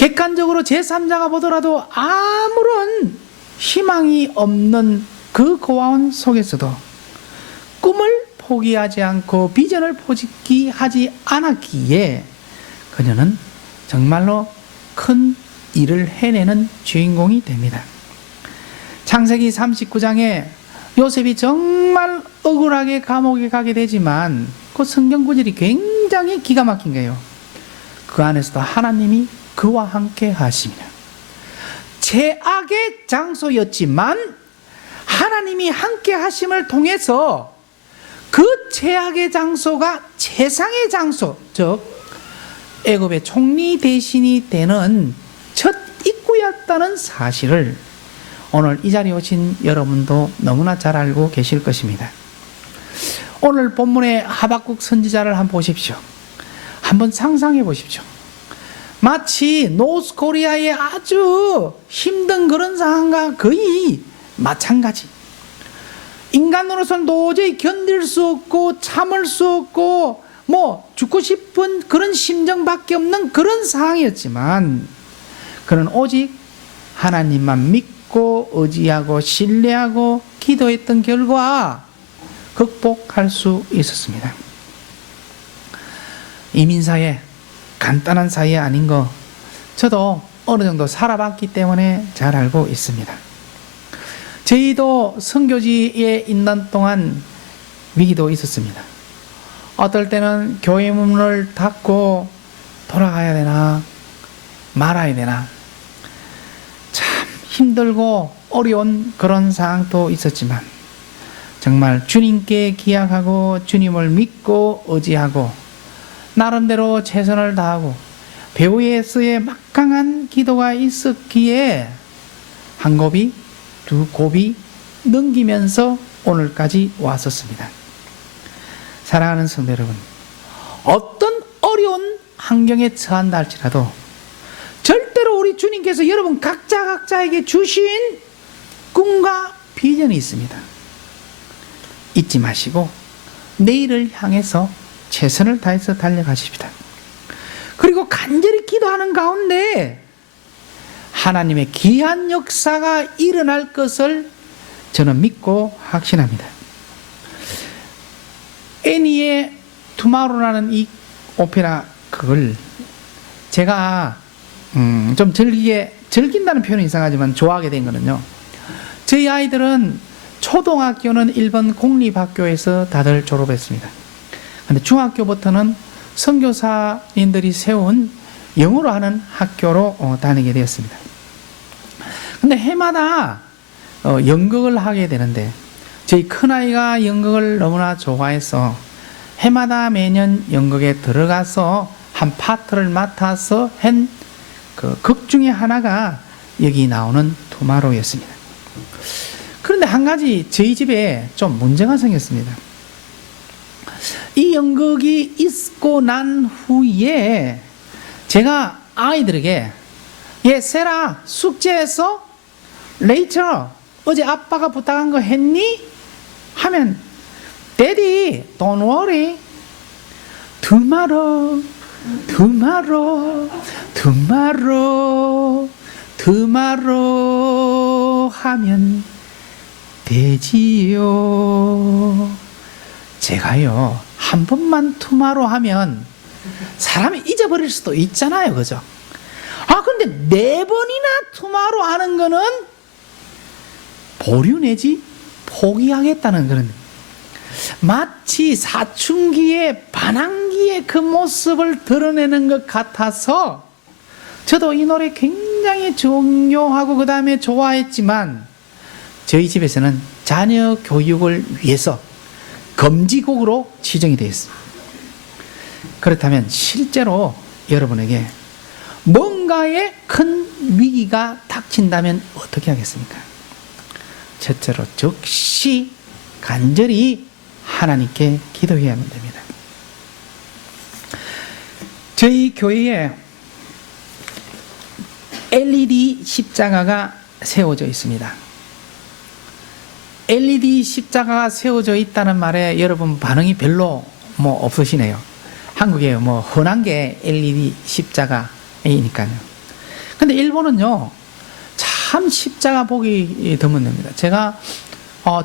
객관적으로 제3자가 보더라도 아무런 희망이 없는 그 고아원 속에서도 꿈을 포기하지 않고 비전을 포기하지 않았기에 그녀는 정말로 큰 일을 해내는 주인공이 됩니다. 창세기 39장에 요셉이 정말 억울하게 감옥에 가게 되지만 그 성경 구절이 굉장히 기가 막힌 거예요. 그 안에서도 하나님이 그와 함께 하십니다. 죄악의 장소였지만 하나님이 함께 하심을 통해서 그 죄악의 장소가 최상의 장소, 즉 애굽의 총리 대신이 되는 첫 입구였다는 사실을 오늘 이 자리에 오신 여러분도 너무나 잘 알고 계실 것입니다. 오늘 본문의 하박국 선지자를 한번 보십시오. 한번 상상해 보십시오. 마치 노스코리아의 아주 힘든 그런 상황과 거의 마찬가지. 인간으로서는 도저히 견딜 수 없고 참을 수 없고 죽고 싶은 그런 심정밖에 없는 그런 상황이었지만 그는 오직 하나님만 믿고 의지하고 신뢰하고 기도했던 결과 극복할 수 있었습니다. 이민사회, 간단한 사회 아닌 거 저도 어느 정도 살아봤기 때문에 잘 알고 있습니다. 저희도 선교지에 있는 동안 위기도 있었습니다. 어떨 때는 교회 문을 닫고 돌아가야 되나 말아야 되나 참 힘들고 어려운 그런 상황도 있었지만 정말 주님께 기약하고 주님을 믿고 의지하고 나름대로 최선을 다하고 배후에서의 막강한 기도가 있었기에 한 곱이 두 곱이 넘기면서 오늘까지 왔었습니다. 사랑하는 성도 여러분, 어떤 어려운 환경에 처한다 할지라도 절대로 우리 주님께서 여러분 각자에게 주신 꿈과 비전이 있습니다. 잊지 마시고 내일을 향해서 최선을 다해서 달려가십시다. 그리고 간절히 기도하는 가운데 하나님의 귀한 역사가 일어날 것을 저는 믿고 확신합니다. 애니의 투마로라는 이 오페라 그걸 제가 좀 즐긴다는 표현이 이상하지만 좋아하게 된 거는요, 저희 아이들은 초등학교는 일본 공립학교에서 다들 졸업했습니다. 근데 중학교부터는 선교사님들이 세운 영어로 하는 학교로 다니게 되었습니다. 근데 해마다 연극을 하게 되는데 저희 큰아이가 연극을 너무나 좋아해서 해마다 매년 연극에 들어가서 한 파트를 맡아서 한 그 극 중에 하나가 여기 나오는 투마로우였습니다. 그런데 한 가지 저희 집에 좀 문제가 생겼습니다. 이 연극이 있고 난 후에 제가 아이들에게 세라 숙제했어? 레이첼 어제 아빠가 부탁한 거 했니? 하면 Daddy don't worry tomorrow 하면 되지요. 제가요 한 번만 투마로 하면 사람이 잊어버릴 수도 있잖아요, 그죠? 근데 4번이나 투마로 하는 거는 보류 내지 포기하겠다는 그런, 마치 사춘기의 반항기의 그 모습을 드러내는 것 같아서 저도 이 노래 굉장히 중요하고 그 다음에 좋아했지만 저희 집에서는 자녀 교육을 위해서 금지곡으로 지정이 되어 있습니다. 그렇다면 실제로 여러분에게 뭔가의 큰 위기가 닥친다면 어떻게 하겠습니까? 첫째로 즉시 간절히 하나님께 기도해야만 됩니다. 저희 교회에 LED 십자가가 세워져 있습니다. LED 십자가가 세워져 있다는 말에 여러분 반응이 별로 없으시네요. 한국에 흔한 게 LED 십자가이니까요. 근데 일본은요, 참 십자가 보기 드문답니다. 제가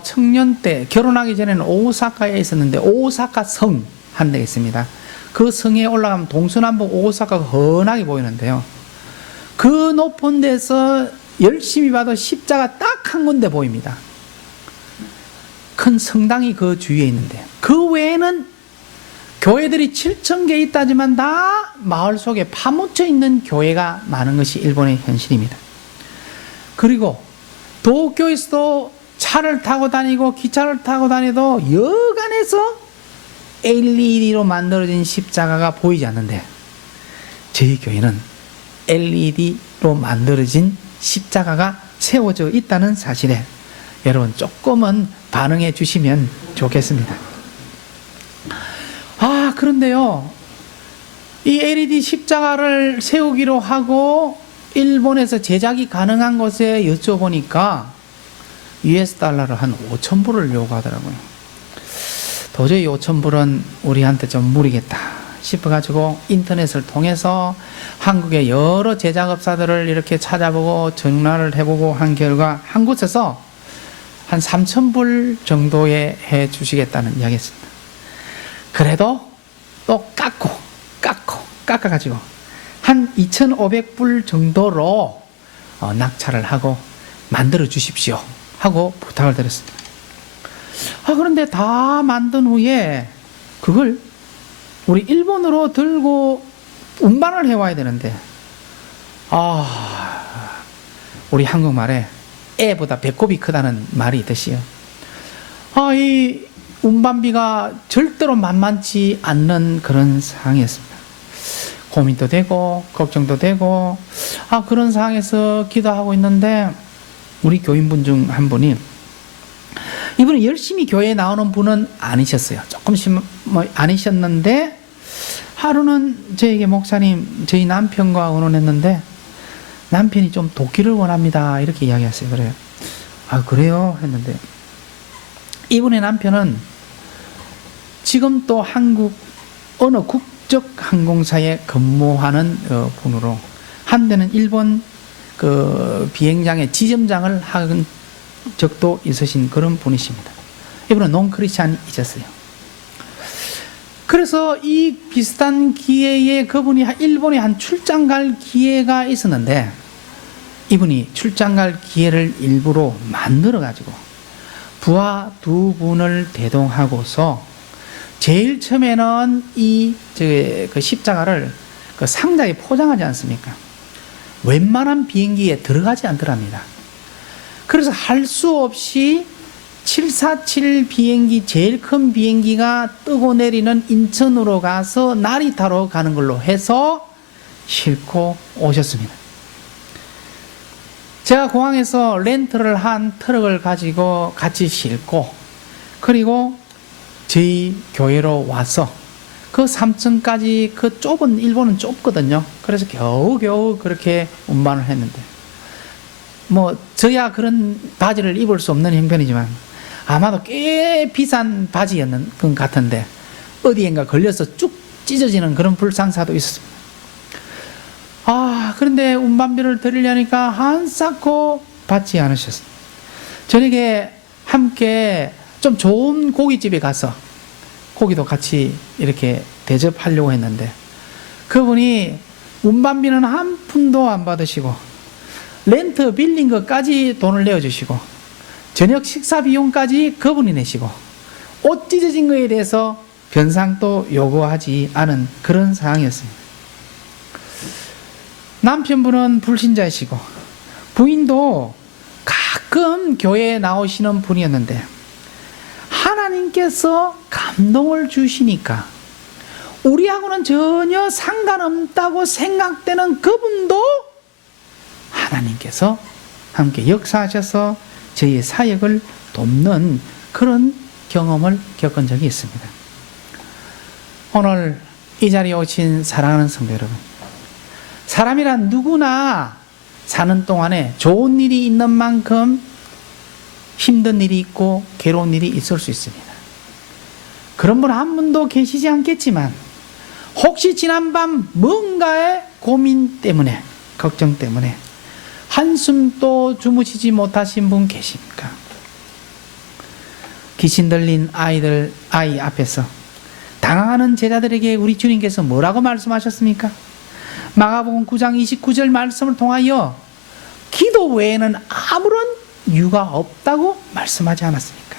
청년 때 결혼하기 전에는 오사카에 있었는데, 오사카 성 한 데 있습니다. 그 성에 올라가면 동서남북 오사카가 훤하게 보이는데요, 그 높은 데서 열심히 봐도 십자가 딱 한 군데 보입니다. 큰 성당이 그 주위에 있는데, 그 외에는 교회들이 7,000개 있다지만 다 마을 속에 파묻혀 있는 교회가 많은 것이 일본의 현실입니다. 그리고 도쿄에서도 차를 타고 다니고 기차를 타고 다니도 여간에서 LED로 만들어진 십자가가 보이지 않는데, 저희 교회는 LED로 만들어진 십자가가 세워져 있다는 사실에 여러분 조금은 반응해 주시면 좋겠습니다. 그런데요, 이 LED 십자가를 세우기로 하고 일본에서 제작이 가능한 곳에 여쭤보니까 US 달러를 한 5,000불을 요구하더라고요. 도저히 5,000불은 우리한테 좀 무리겠다 싶어가지고 인터넷을 통해서 한국의 여러 제작업사들을 이렇게 찾아보고 전화를 해보고 한 결과 한 곳에서 한 3,000불 정도에 해 주시겠다는 이야기였습니다. 그래도 또 깎아가지고 한 2,500불 정도로 낙찰을 하고 만들어 주십시오 하고 부탁을 드렸습니다. 그런데 다 만든 후에 그걸 우리 일본으로 들고 운반을 해와야 되는데, 우리 한국말에 애보다 배꼽이 크다는 말이 있듯이요, 이 운반비가 절대로 만만치 않는 그런 상황이었습니다. 고민도 되고 걱정도 되고 그런 상황에서 기도하고 있는데, 우리 교인분 중 한 분이, 이분은 열심히 교회에 나오는 분은 아니셨어요. 조금씩 아니셨는데, 하루는 저에게 목사님, 저희 남편과 의논했는데 남편이 좀 돕기를 원합니다 이렇게 이야기했어요. 그래요. 그래요? 했는데, 이분의 남편은 지금 또 한국 어느 국적 항공사에 근무하는 분으로, 한때는 일본 그 비행장의 지점장을 한 적도 있으신 그런 분이십니다. 이분은 논크리스찬이셨어요. 그래서 이 비슷한 기회에 그분이 일본에 한 출장 갈 기회가 있었는데, 이분이 출장 갈 기회를 일부러 만들어 가지고 부하 2분을 대동하고서 제일 처음에는 그 십자가를 그 상자에 포장하지 않습니까? 웬만한 비행기에 들어가지 않더랍니다. 그래서 할 수 없이 747 비행기, 제일 큰 비행기가 뜨고 내리는 인천으로 가서 나리타로 가는 걸로 해서 싣고 오셨습니다. 제가 공항에서 렌트를 한 트럭을 가지고 같이 싣고, 그리고 저희 교회로 와서 그 3층까지, 그 좁은, 일본은 좁거든요. 그래서 겨우겨우 그렇게 운반을 했는데, 저야 그런 바지를 입을 수 없는 형편이지만 아마도 꽤 비싼 바지였는 것 같은데 어디엔가 걸려서 쭉 찢어지는 그런 불상사도 있었습니다. 그런데 운반비를 드리려니까 한사코 받지 않으셨습니다. 저녁에 함께 좀 좋은 고깃집에 가서 고기도 같이 이렇게 대접하려고 했는데, 그분이 운반비는 한 푼도 안 받으시고 렌트 빌린 것까지 돈을 내어주시고 저녁 식사 비용까지 그분이 내시고 옷 찢어진 거에 대해서 변상도 요구하지 않은 그런 상황이었습니다. 남편분은 불신자이시고 부인도 가끔 교회에 나오시는 분이었는데, 하나님께서 감동을 주시니까 우리하고는 전혀 상관없다고 생각되는 그분도 하나님께서 함께 역사하셔서 저희의 사역을 돕는 그런 경험을 겪은 적이 있습니다. 오늘 이 자리에 오신 사랑하는 성도 여러분, 사람이란 누구나 사는 동안에 좋은 일이 있는 만큼 힘든 일이 있고 괴로운 일이 있을 수 있습니다. 그런 분 한 분도 계시지 않겠지만, 혹시 지난밤 뭔가의 고민 때문에, 걱정 때문에 한숨도 주무시지 못하신 분 계십니까? 귀신 들린 아이 앞에서 당황하는 제자들에게 우리 주님께서 뭐라고 말씀하셨습니까? 마가복음 9장 29절 말씀을 통하여 기도 외에는 아무런 이유가 없다고 말씀하지 않았습니까?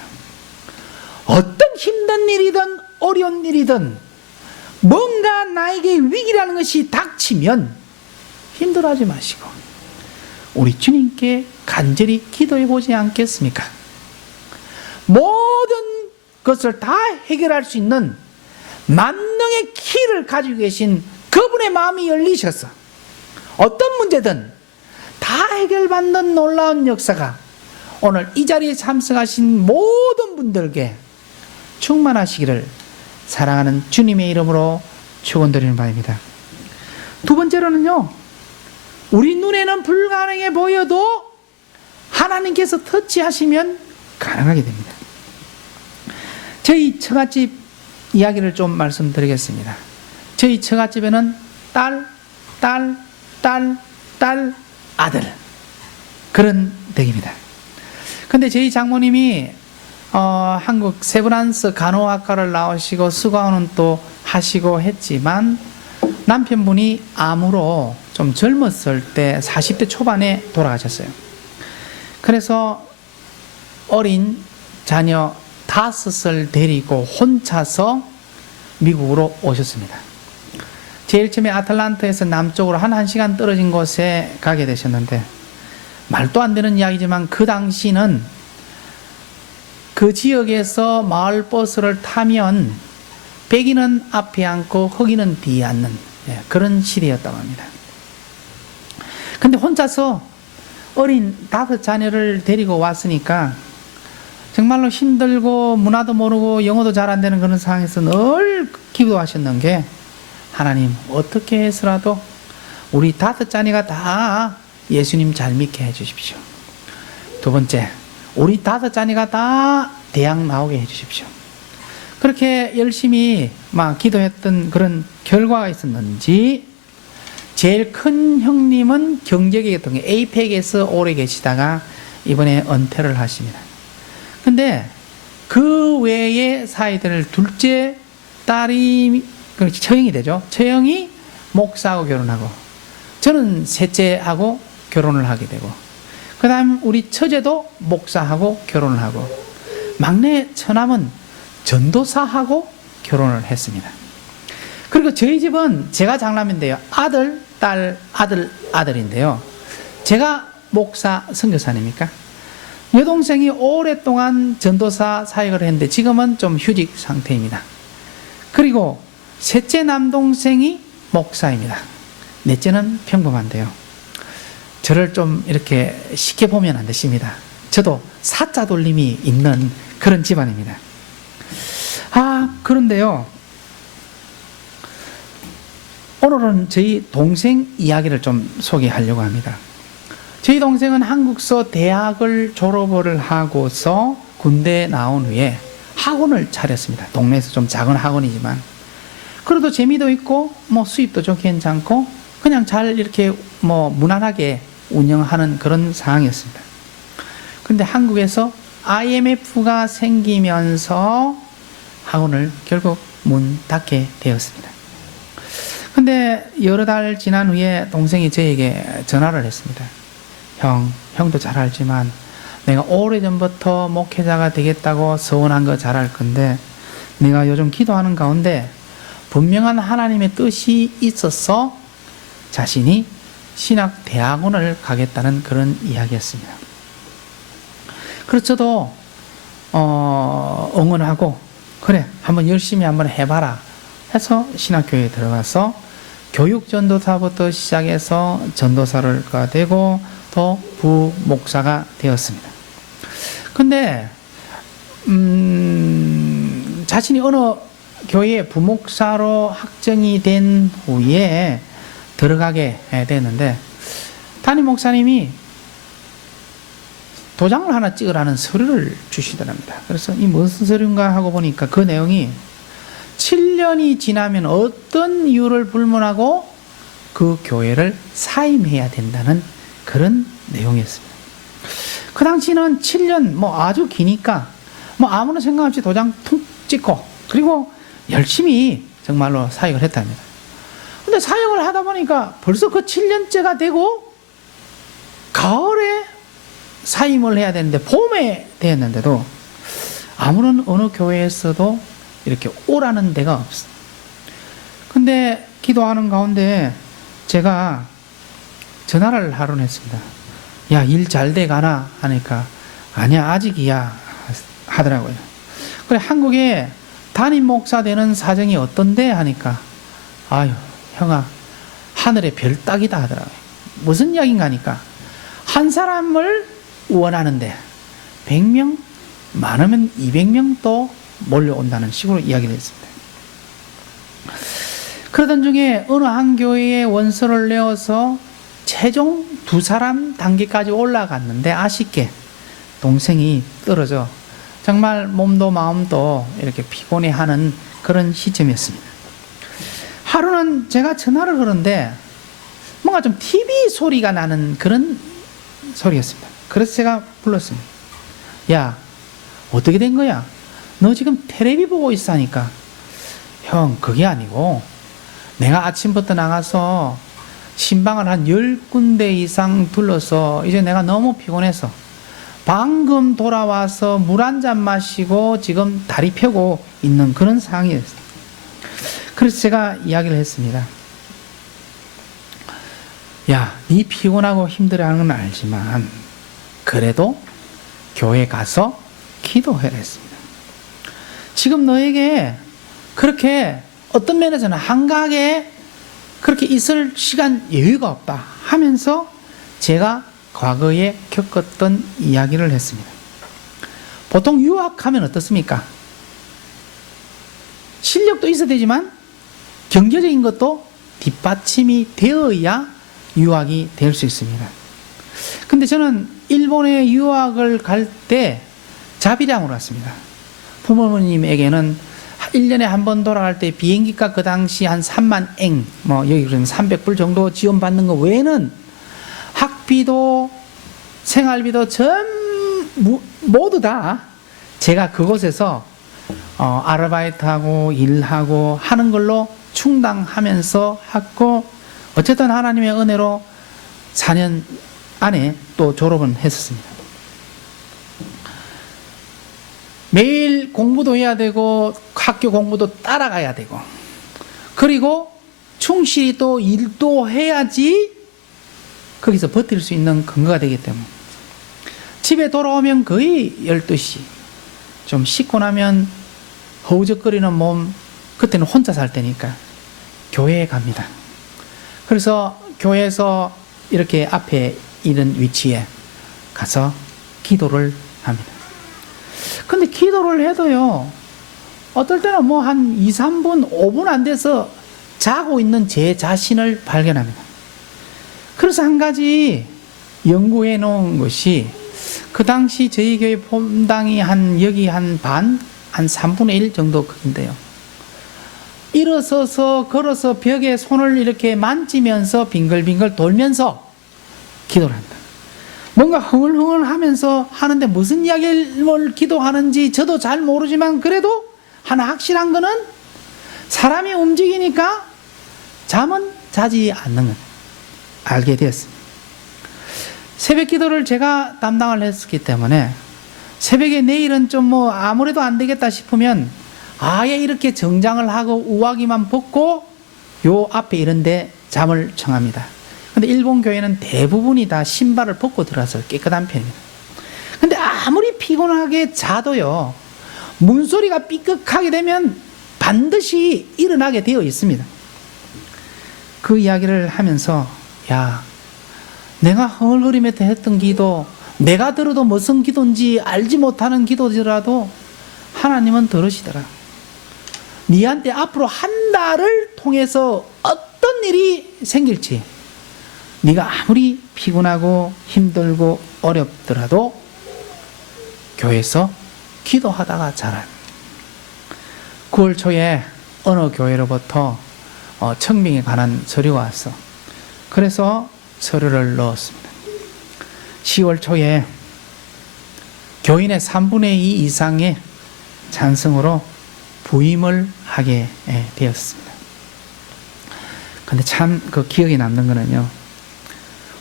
어떤 힘든 일이든 어려운 일이든 뭔가 나에게 위기라는 것이 닥치면 힘들어하지 마시고 우리 주님께 간절히 기도해 보지 않겠습니까? 모든 것을 다 해결할 수 있는 만능의 키를 가지고 계신 그분의 마음이 열리셔서 어떤 문제든 다 해결받는 놀라운 역사가 오늘 이 자리에 참석하신 모든 분들께 충만하시기를 사랑하는 주님의 이름으로 축원드리는 바입니다. 두 번째로는요, 우리 눈에는 불가능해 보여도 하나님께서 터치하시면 가능하게 됩니다. 저희 처갓집 이야기를 좀 말씀드리겠습니다. 저희 처갓집에는 딸, 아들 그런 댁입니다. 근데 저희 장모님이 한국 세브란스 간호학과를 나오시고 수강은 또 하시고 했지만 남편분이 암으로 좀 젊었을 때 40대 초반에 돌아가셨어요. 그래서 어린 자녀 5을 데리고 혼자서 미국으로 오셨습니다. 제일 처음에 아틀란타에서 남쪽으로 한 1시간 떨어진 곳에 가게 되셨는데 말도 안 되는 이야기지만 그 당시는 그 지역에서 마을버스를 타면 백인은 앞에 앉고 흑인은 뒤에 앉는 그런 시대였다고 합니다. 근데 혼자서 어린 5 자녀를 데리고 왔으니까 정말로 힘들고 문화도 모르고 영어도 잘 안 되는 그런 상황에서 늘 기도하셨는 게 하나님 어떻게 해서라도 우리 5 자녀가 다 예수님 잘 믿게 해주십시오. 두 번째, 우리 5 자녀가 다 대학 나오게 해주십시오. 그렇게 열심히 막 기도했던 그런 결과가 있었는지 제일 큰 형님은 경제계통에 에이펙에서 오래 계시다가 이번에 은퇴를 하십니다. 근데 그 외에 사이들 둘째 딸이 처형이 되죠. 처형이 목사하고 결혼하고 저는 셋째하고 결혼을 하게 되고 그 다음 우리 처제도 목사하고 결혼을 하고 막내 처남은 전도사하고 결혼을 했습니다. 그리고 저희 집은 제가 장남인데요. 아들, 딸, 아들인데요. 제가 목사 선교사님입니까? 여동생이 오랫동안 전도사 사역을 했는데 지금은 좀 휴직 상태입니다. 그리고 셋째 남동생이 목사입니다. 넷째는 평범한데요. 저를 좀 이렇게 쉽게 보면 안 되십니다. 저도 사자 돌림이 있는 그런 집안입니다. 그런데요. 오늘은 저희 동생 이야기를 좀 소개하려고 합니다. 저희 동생은 한국서 대학을 졸업을 하고서 군대에 나온 후에 학원을 차렸습니다. 동네에서 좀 작은 학원이지만 그래도 재미도 있고 수입도 좀 괜찮고 그냥 잘 이렇게 무난하게 운영하는 그런 상황이었습니다. 그런데 한국에서 IMF가 생기면서 학원을 결국 문 닫게 되었습니다. 근데 여러 달 지난 후에 동생이 저에게 전화를 했습니다. 형도 잘 알지만 내가 오래전부터 목회자가 되겠다고 서원한 거 잘 알 건데 내가 요즘 기도하는 가운데 분명한 하나님의 뜻이 있어서 자신이 신학대학원을 가겠다는 그런 이야기였습니다. 그래서 저도 응원하고 그래 한번 열심히 한번 해봐라 해서 신학교에 들어가서 교육전도사부터 시작해서 전도사가 되고 또 부목사가 되었습니다. 근데 자신이 어느 교회의 부목사로 확정이 된 후에 들어가게 됐는데 담임 목사님이 도장을 하나 찍으라는 서류를 주시더랍니다. 그래서 이 무슨 서류인가 하고 보니까 그 내용이 7년이 지나면 어떤 이유를 불문하고 그 교회를 사임해야 된다는 그런 내용이었습니다. 그 당시는 7년 뭐 아주 기니까 뭐 아무런 생각 없이 도장 툭 찍고 그리고 열심히 정말로 사역을 했답니다. 근데 사역을 하다 보니까 벌써 그 7년째가 되고 가을에 사임을 해야 되는데 봄에 되었는데도 아무런 어느 교회에서도 이렇게 오라는 데가 없어. 근데 기도하는 가운데 제가 전화를 하루는 했습니다. 야, 일 잘 돼 가나? 하니까 아니야, 아직이야 하더라고요. 그래, 한국에 담임 목사 되는 사정이 어떤데? 하니까 아유, 형아, 하늘의 별 따기다 하더라고요. 무슨 이야기인가 하니까 한 사람을 원하는데 100명, 많으면 200명도 몰려온다는 식으로 이야기를 했습니다. 그러던 중에 어느 한 교회에 원서를 내어서 최종 2사람 단계까지 올라갔는데 아쉽게 동생이 떨어져 정말 몸도 마음도 이렇게 피곤해하는 그런 시점이었습니다. 하루는 제가 전화를 하는데 뭔가 좀 TV 소리가 나는 그런 소리였습니다. 그래서 제가 불렀습니다. 야, 어떻게 된 거야? 너 지금 텔레비 보고 있어 하니까 형, 그게 아니고 내가 아침부터 나가서 신방을 한 10군데 이상 둘러서 이제 내가 너무 피곤해서 방금 돌아와서 물 한 잔 마시고 지금 다리 펴고 있는 그런 상황이었어요. 그래서 제가 이야기를 했습니다. 야, 네 피곤하고 힘들어하는 건 알지만 그래도 교회 가서 기도해라 했습니다. 지금 너에게 그렇게 어떤 면에서는 한가하게 그렇게 있을 시간 여유가 없다 하면서 제가 과거에 겪었던 이야기를 했습니다. 보통 유학하면 어떻습니까? 실력도 있어야 되지만 경제적인 것도 뒷받침이 되어야 유학이 될 수 있습니다. 근데 저는 일본에 유학을 갈 때 자비량으로 갔습니다. 부모님에게는 1년에 한 번 돌아갈 때 비행기가 그 당시 한 3만 엔, 뭐 여기 그러면 300불 정도 지원받는 거 외에는 학비도 생활비도 모두 다 제가 그곳에서 아르바이트하고 일하고 하는 걸로 충당하면서 했고, 어쨌든 하나님의 은혜로 4년 안에 또 졸업은 했었습니다. 매일 공부도 해야 되고 학교 공부도 따라가야 되고 그리고 충실히 또 일도 해야지 거기서 버틸 수 있는 근거가 되기 때문에 집에 돌아오면 거의 12시, 좀 씻고 나면 허우적거리는 몸, 그때는 혼자 살 때니까 교회에 갑니다. 그래서 교회에서 이렇게 앞에 있는 위치에 가서 기도를 합니다. 근데 기도를 해도요, 어떨 때는 뭐 한 2, 3분, 5분 안 돼서 자고 있는 제 자신을 발견합니다. 그래서 한 가지 연구해 놓은 것이, 그 당시 저희 교회 본당이 여기 한 3분의 1 정도 크긴데요. 일어서서 걸어서 벽에 손을 이렇게 만지면서 빙글빙글 돌면서 기도를 합니다. 뭔가 흥얼흥얼 하면서 하는데 무슨 이야기를 기도하는지 저도 잘 모르지만 그래도 하나 확실한 거는 사람이 움직이니까 잠은 자지 않는 것 알게 되었습니다. 새벽 기도를 제가 담당을 했었기 때문에 새벽에 내일은 좀 뭐 아무래도 안 되겠다 싶으면 아예 이렇게 정장을 하고 우아기만 벗고 요 앞에 이런데 잠을 청합니다. 근데 일본 교회는 대부분이 다 신발을 벗고 들어서 깨끗한 편입니다. 근데 아무리 피곤하게 자도요, 문소리가 삐끗하게 되면 반드시 일어나게 되어 있습니다. 그 이야기를 하면서, 야, 내가 흥얼거리며 했던 기도, 내가 들어도 무슨 기도인지 알지 못하는 기도더라도 하나님은 들으시더라. 니한테 앞으로 한 달을 통해서 어떤 일이 생길지 네가 아무리 피곤하고 힘들고 어렵더라도 교회에서 기도하다가 자라. 9월 초에 어느 교회로부터 청빙에 관한 서류가 왔어. 그래서 서류를 넣었습니다. 10월 초에 교인의 3분의 2 이상의 찬성으로 부임을 하게 되었습니다. 근데 참 그 기억에 남는 거는요,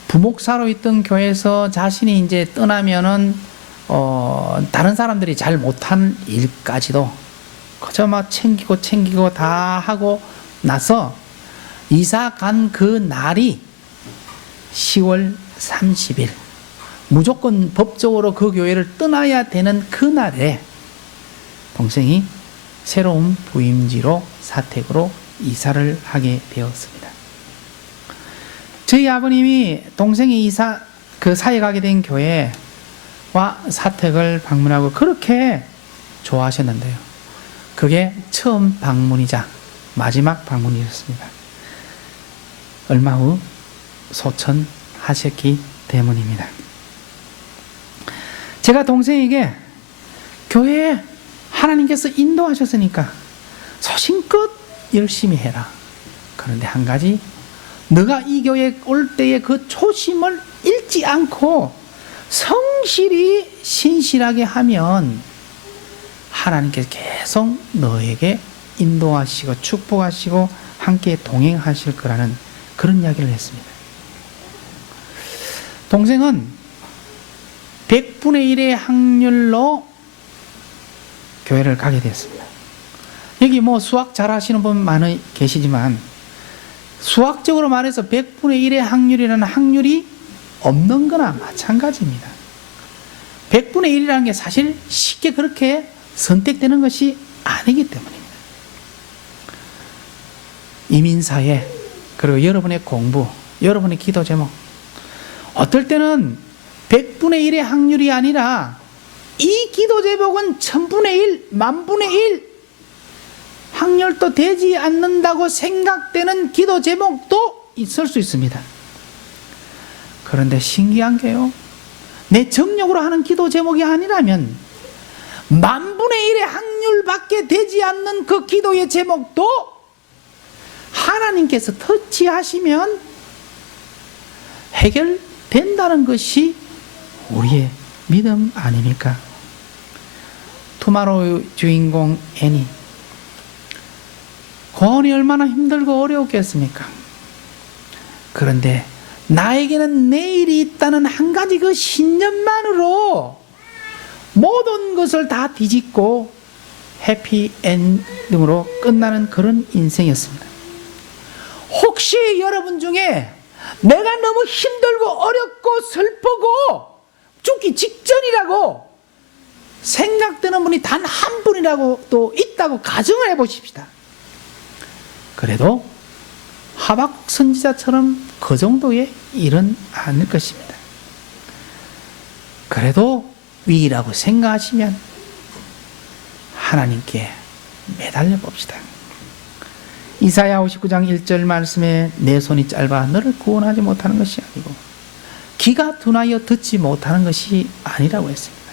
부목사로 있던 교회에서 자신이 이제 떠나면은 다른 사람들이 잘 못한 일까지도 그저 막 챙기고 다 하고 나서 이사 간 그 날이 10월 30일, 무조건 법적으로 그 교회를 떠나야 되는 그 날에 동생이 새로운 부임지로 사택으로 이사를 하게 되었습니다. 저희 아버님이 동생이 사회 가게 된 교회와 사택을 방문하고 그렇게 좋아하셨는데요. 그게 처음 방문이자 마지막 방문이었습니다. 얼마 후 소천하셨기 때문입니다. 제가 동생에게 교회에 하나님께서 인도하셨으니까 소신껏 열심히 해라. 그런데 한 가지, 너가 이 교회에 올 때의 그 초심을 잃지 않고 성실히 신실하게 하면 하나님께서 계속 너에게 인도하시고 축복하시고 함께 동행하실 거라는 그런 이야기를 했습니다. 동생은 100분의 1의 확률로 교회를 가게 되었습니다. 여기 뭐 수학 잘 하시는 분 많이 계시지만 수학적으로 말해서 100분의 1의 확률이라는 확률이 없는 거나 마찬가지입니다. 100분의 1이라는 게 사실 쉽게 그렇게 선택되는 것이 아니기 때문입니다. 이민사회, 그리고 여러분의 공부, 여러분의 기도 제목, 어떨 때는 100분의 1의 확률이 아니라 이 기도 제목은 1000분의 1, 10,000분의 1 확률도 되지 않는다고 생각되는 기도 제목도 있을 수 있습니다. 그런데 신기한 게요, 내 정력으로 하는 기도 제목이 아니라면 10,000분의 1의 확률밖에 되지 않는 그 기도의 제목도 하나님께서 터치하시면 해결된다는 것이 우리의 믿음 아닙니까? 투마로우 주인공 애니, 고온이 얼마나 힘들고 어려웠겠습니까? 그런데 나에게는 내일이 있다는 한 가지 그 신념만으로 모든 것을 다 뒤집고 해피엔딩으로 끝나는 그런 인생이었습니다. 혹시 여러분 중에 내가 너무 힘들고 어렵고 슬프고 죽기 직전이라고 생각되는 분이 단 한 분이라고 또 있다고 가정을 해보십시다. 그래도 하박국 선지자처럼 그 정도의 일은 아닐 것입니다. 그래도 위기라고 생각하시면 하나님께 매달려 봅시다. 이사야 59장 1절 말씀에 내 손이 짧아 너를 구원하지 못하는 것이 아니고 귀가 둔하여 듣지 못하는 것이 아니라고 했습니다.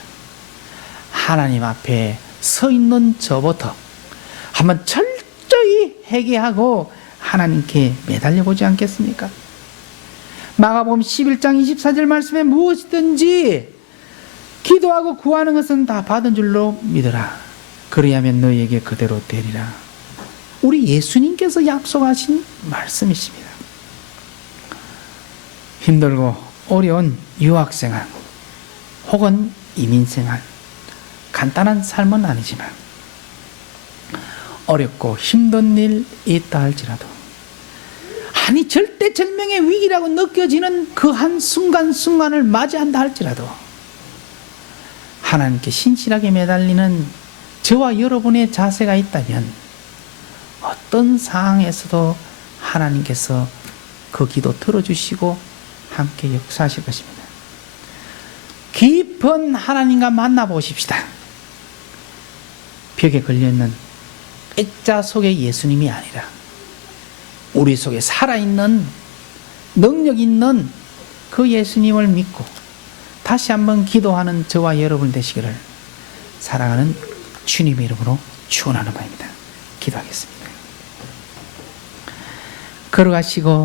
하나님 앞에 서 있는 저부터 한번 철저히 회개하고 하나님께 매달려 보지 않겠습니까? 마가복음 11장 24절 말씀에 무엇이든지 기도하고 구하는 것은 다 받은 줄로 믿어라. 그리하면 너희에게 그대로 되리라. 우리 예수님께서 약속하신 말씀이십니다. 힘들고 어려운 유학생활 혹은 이민생활, 간단한 삶은 아니지만 어렵고 힘든 일이 있다 할지라도, 아니 절대절명의 위기라고 느껴지는 그 한 순간순간을 맞이한다 할지라도 하나님께 신실하게 매달리는 저와 여러분의 자세가 있다면 어떤 상황에서도 하나님께서 그 기도 들어주시고 함께 역사하실 것입니다. 깊은 하나님과 만나보십시다. 벽에 걸려있는 액자 속의 예수님이 아니라 우리 속에 살아있는 능력 있는 그 예수님을 믿고 다시 한번 기도하는 저와 여러분 되시기를 사랑하는 주님의 이름으로 축원하는 바입니다. 기도하겠습니다. 걸어가시고